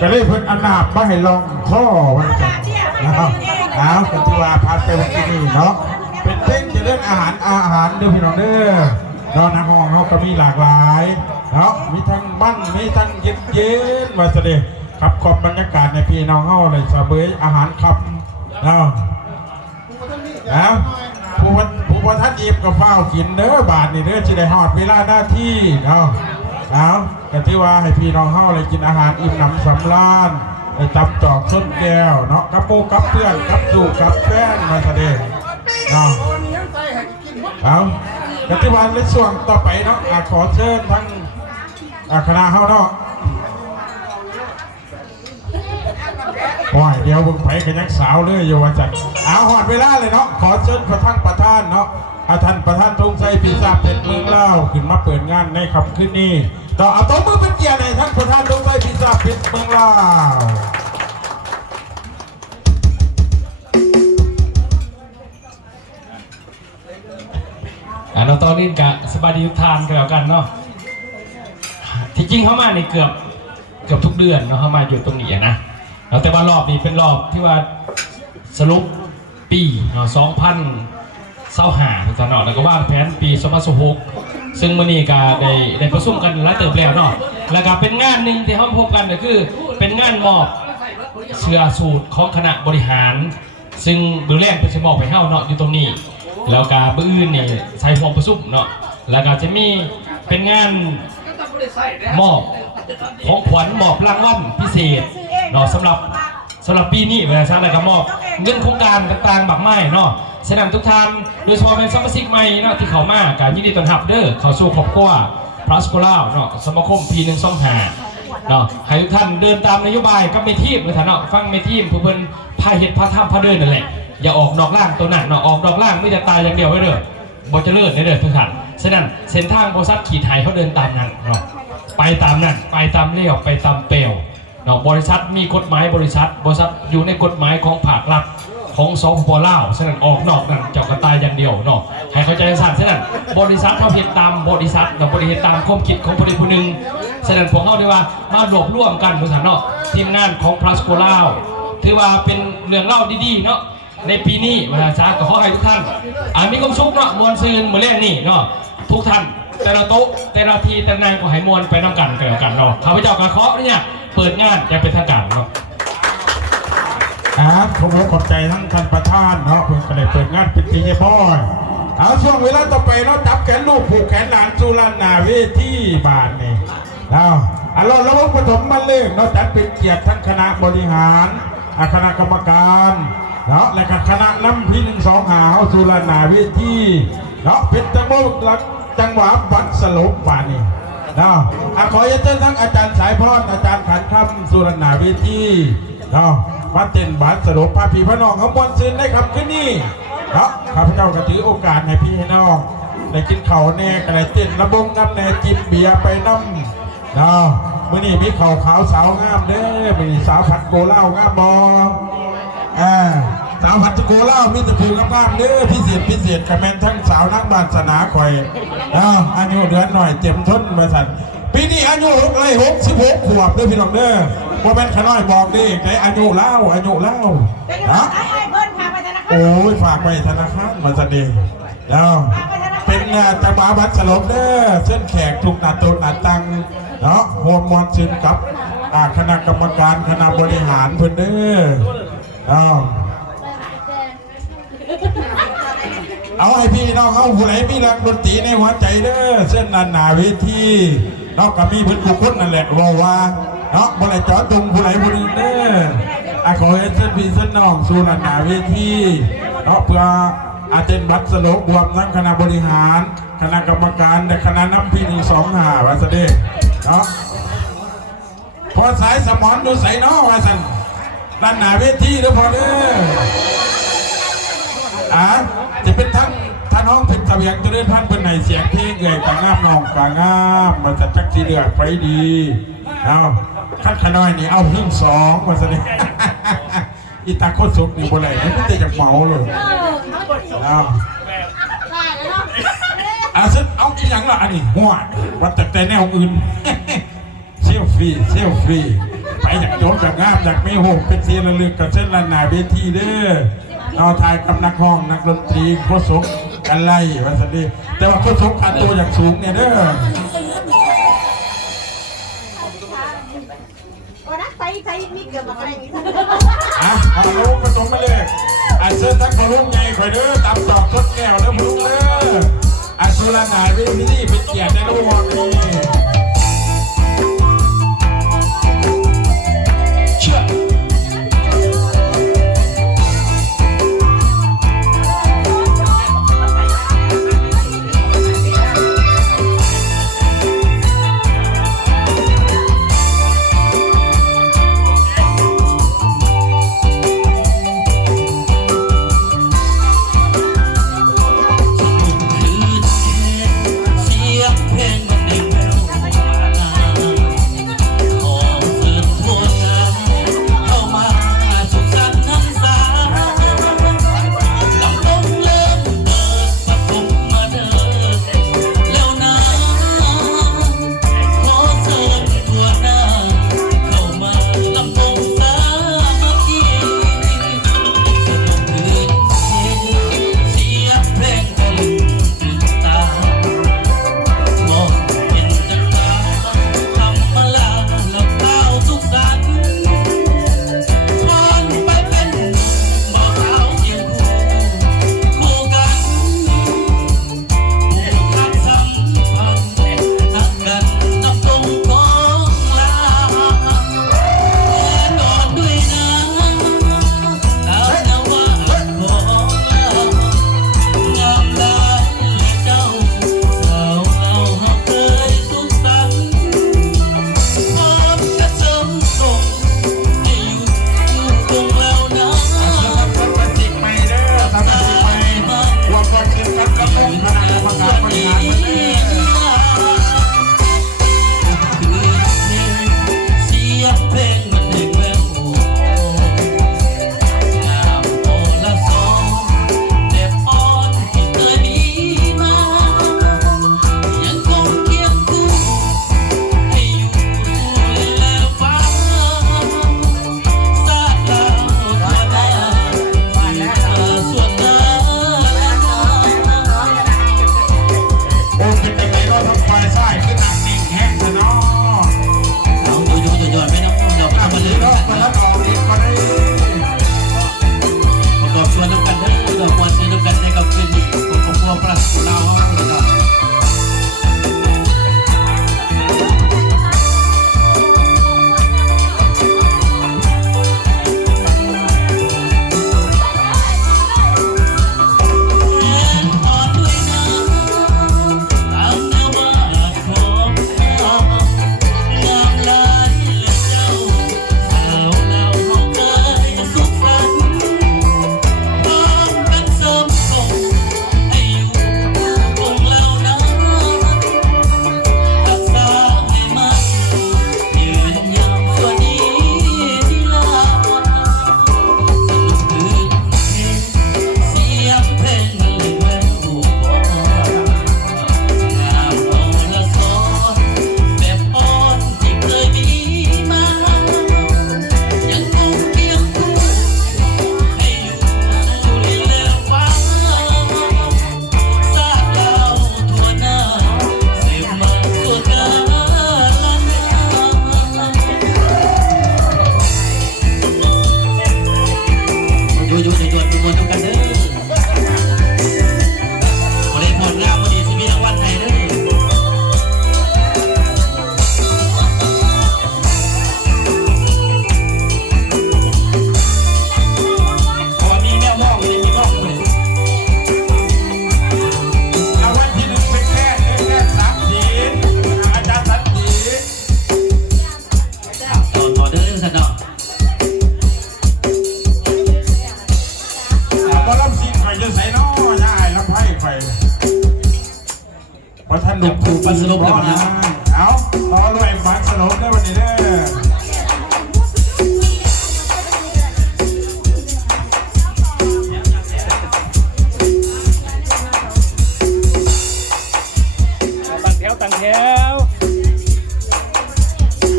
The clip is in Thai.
ก็เลยเพิ่นอานาบมาให้ลองท่อไว้กันนะครับเอากันที่ว่าพาไปวันที่นี่เนาะเป็นเพ่งจะเรื่องอาหารเด้อพี่น้องเด้อเรานักห้องเขาก็มีหลากหลายเนาะมีทั้งบ้านมีทั้งเย็นมาเสด็จขับขอบบรรยากาศในพี่น้องเขาเลยสเบยอาหารคำเนาะแล้วผู้ว่าท่านอิ่มกับข้าวกินเด้อบาทนี่เด้อจะได้หอดเวลาหน้าที่เนาะแล้วกันที่ว่าให้พี่น้องเขาเลยกินอาหารอิ่มหนำสำราญไปจับจอกส้นแก้วเนาะกับโปกับเพื่อนกับสู่กับแฟนมาเสด็จเนาะเอากันที่ว่าในส่วนต่อไปเนาะขอเชิญทั้งคณะเขาเนาะโอ้ยเดี๋ยวบุกไปกันยังสาวเลยอยู่ว่าจัดเอาหอดเวลาเลยเนาะขอเชิญพระท่านประธานเนาะท่านประธานธงชัยปีศาจเพชรเมืองเล่าขึ้นมาเปิดงานในค่ำคืนนี้ต่อเอาตัวมือเป็นเกียรติให้ท่านประธานธงชัยปีศาจเพชรเมืองเล่าเราตอนนี้กะสบายดีทุกทานกันแล้วกันเนาะที่จริงเข้ามาในเกือบทุกเดือนเนาะเข้ามาอยู่ตรงนี้นะแต่ว่ารอบนี้เป็นรอบที่ว่าสรุปปี2025ตลอดแล้วก็วางแผนปี2026ซึ่งมื้อนี้ก็ได้ประชุมกันหลายเติบแล้วเนาะแล้วก็เป็นงานหนึ่งที่เราพบกันก็คือเป็นงานมอบเสื้อสูทของคณะบริหารซึ่งมือแรกเป็นจะมอบไปเฮ้าเนาะอยู่ตรงนี้แล้วก็มื้ออื่นนี่ใส่ห่วงประชุมเนาะแล้วก็จะมีเป็นงานมอบของขวัญมอบรางวัลพิเศษเนาะสำหรับปีนี้เวลาช้างอะไรก็มอบเงินโครงการต่างๆแบบไม่เนาะแสดงทุกท่านโดยเฉพาะเป็นสมาชิกใหม่เนาะที่เขามาการยินดีต้อนรับเด้อเขาสู่ครอบครัวพลัสโกล่าเนาะสมาคมปี125เนาะให้ทุกท่านเดินตามนโยบายกับเมทีมเลยท่านเนาะฟังเมทีมเพื่อนพาเหตุพาทำพาเดินนั่นแหละอย่าออกดอกล่างตัวนั้นเนาะออกดอกล่างไม่จะตายอย่างเดียวไว้เด้อบอจะเลิศเด้อทุกท่านฉะนั้นเส้นทางบริษัทขี่ไทยเขาเดินตามนั้นเนาะไปตามนั้นไปตามเลี้ยวไปตามเปลวเนาะบริษัทมีกฎหมายบริษัทอยู่ในกฎหมายของภาครัฐของสปป.ลาวฉะนั้นออกนอกนั้นเจ้ากระตายอย่างเดียวเนาะให้เข้าใจสั้นฉะนั้นบริษัทเขาผิดตามบริษัทเราบริเหตุตามความคิดของผู้หนึ่งฉะนั้นพวกเขาเรียกว่ามารวบรวมกันทุกท่านเนาะทีมงานของพลัสโกลาวถือว่าเป็นเรื่องเล่าดีๆเนาะในปีนี้มหาชาก็ขอให้ทุกท่านมีความสุขเนาะมวลซืนเมื่อเล่นนี่เนาะทุกท่านแต่ละโต๊ะแต่ละทีแต่ละนายก็ให้มวลไปน้ำกันเนาะข้าพเจ้ากระเคาะเนี่ยเปิดงานจะเป็นทางการเนาะผมขอบใจทั้งท่านประธานเนาะเพื่อนก็ได้เปิดงานเป็นทีเฉพาะเอาช่วงเวลาต่อไปเราจับแขนลูกผูกแขนหลานสุรนาเวทีบานนี่เราระบบปฐมบันเลงเราจัดเป็นเกียรติทั้งคณะบริหารคณะกรรมการเนาะและก็คณะนำที่125สุรนาเวทีเนาะเป็นจังหวะบัตรสลบบานนี่เนาะขอเชิญทั้งอาจารย์สายพรอาจารย์ขันคำสุรนาเวทีเนาะมาเต้นบาสสรุปพาพี่พี่น้องเขาบอลซื้อได้ครับขึ้นนี่เนาะข้าพเจ้าก็ถือโอกาสให้พี่ให้น้องได้กินข้าวแน่ก็ได้เต้นระบงน้ำแน่จิบเบียร์ไปน้ำเนาะมื่อนี้มีข้าวขาวสาวงามเด้อมีสาวผัดโกเล่างามบอสาวผัดโกเล่ามีตะพูงามเด้อพิเศษกับแมนทั้งสาวนักบานสนาคอยอายุเดือนหน่อยเจ็บทนมาสั่นปีนี้อายุ66 ขวบเด้อพี่น้องเด้อว่าเป็นขน้อยบอกดิในอายุเล่าฮะโอ้ยฝากไปธนาคารมาแสดงแล้วเป็นจังหวะบัตรสลบเด้อเส้นแขกถูกหนาตูนหนาตังเนาะโฮมมอนชินกับคณะกรรมการคณะบริหารเพื่อนเด้อเอาให้พี่น้องเขาผู้ไหนมีรักดนตรีในหัวใจเด้อเส้นหนาเวทีนอกจากมีเพื่อนบุคคลนั่นแหละบอกว่าเนาะผู้ไหนจอดตรงผู้ไหนผู้นึงเด้อขอให้เส้นพี่เส้นน้องสู่หนาเวทีเนาะเพื่ออาเจนบัตรสลบบวมทั้งคณะบริหารคณะกรรมการและคณะน้ำพี่125วันเสด็จเนาะพอสายสมอนดูใส่เนาะว่าสันด้านหน้าเวทีเด้อพอเด้อจะเป็นทั้งน้องเพชรเสวียงจะได้ท่านเป็นไหนเสียงเพลงเอ่ยกางามน้องกางามมาจัดจักสีเดือดไปดีเอาขั้นขน้อยนี่เอาหิ้ง2มาเสด็จอีตาโคตรสุกนี่บนไหนไม่ได้จากเมาเลยซึ่งเอาอีกอย่างละอันนี้หัววัดแต่แนวอื่นเซลฟี่ไปจากโจ มแบบงามจากมีโหกเป็นทีระลึกกับเส้นลานนาเวทีเด้อเอาทายกับนักห้องนักดนตรีโคศกกันไล่วันสันดีแต่ว่าโคศกขาตัวอย่างสูงเนี่ยเด้อ วันนั้นไปมีเกือบอะไรอย่างนี้ทั้ง พอลุงผสมมาเลยเสื้อทั้งพอลุงไงคอยเด้อตามดอกต้นแก้วแล้วพอลุงเด้อสุรนาเวทีเป็นเกียรติในระหว่างนี้ท่านดุถูก ฟันสลบแล้วนะ เอาต่อด้วยฟันสลบได้วันนี้เด้อ